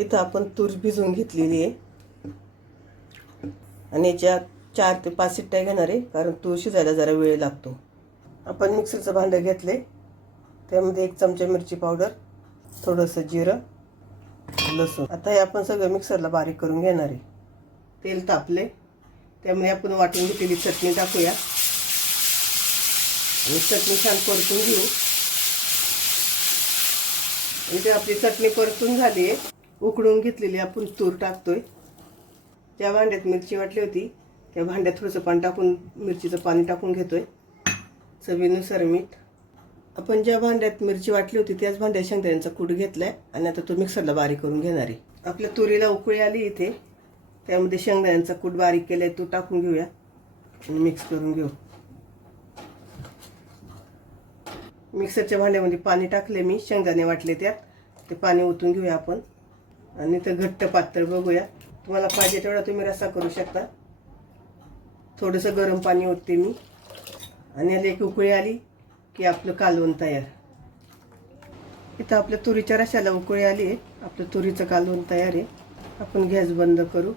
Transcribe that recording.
इथं आपण तूर भिजवून घेतलेली आहे आणि याच्यात 4 ते 5 शिट्ट्या घेणार आहे, कारण तूर शिजायला जरा वेळ लागतो. आपण मिक्सरचं भांडं घेतले, त्यामध्ये 1 चमचा मिरची पावडर, थोडंसं जिरं, लसूण. आता हे आपण सगळं मिक्सरला बारीक करून घेणार आहे. तेल तापले, त्यामुळे आपण वाटून घेतलेली चटणी टाकूया आणि चटणी छान परतून घेऊ. इथे आपली चटणी परतून झाली आहे. उकळून घेतलेली आपण तूर टाकतोय. ज्या भांड्यात मिरची वाटली होती त्या भांड्यात थोडंसं पाणी टाकून मिरचीचं पाणी टाकून घेतोय. चवीनुसार मीठ. आपण ज्या भांड्यात मिरची वाटली होती त्याच भांड्यात शेंगदाण्याचा कूट घेतलाय आणि आता तो मिक्सरला बारीक करून घेणार आहे. आपल्या तुरीला उकळी आली इथे, त्यामध्ये शेंगदाण्याचा कूट बारीक केलाय तो टाकून घेऊया आणि मिक्स करून घेऊ. मिक्सरच्या भांड्यामध्ये पाणी टाकले मी, शेंगदाणे वाटले त्यात, ते पाणी ओतून घेऊया आपण आणि ते घट्ट पातळ बघूया. तुम्हाला पाहिजे तेवढा तुम्ही रस्सा करू शकता. थोडंसं गरम पाणी ओतते मी आणि याला एक उकळी आली की आपलं कालवण तयार. इथं आपल्या तुरीच्या रश्याला उकळी आली आहे. आपलं तुरीचं कालवण तयार आहे. आपण गॅस बंद करू.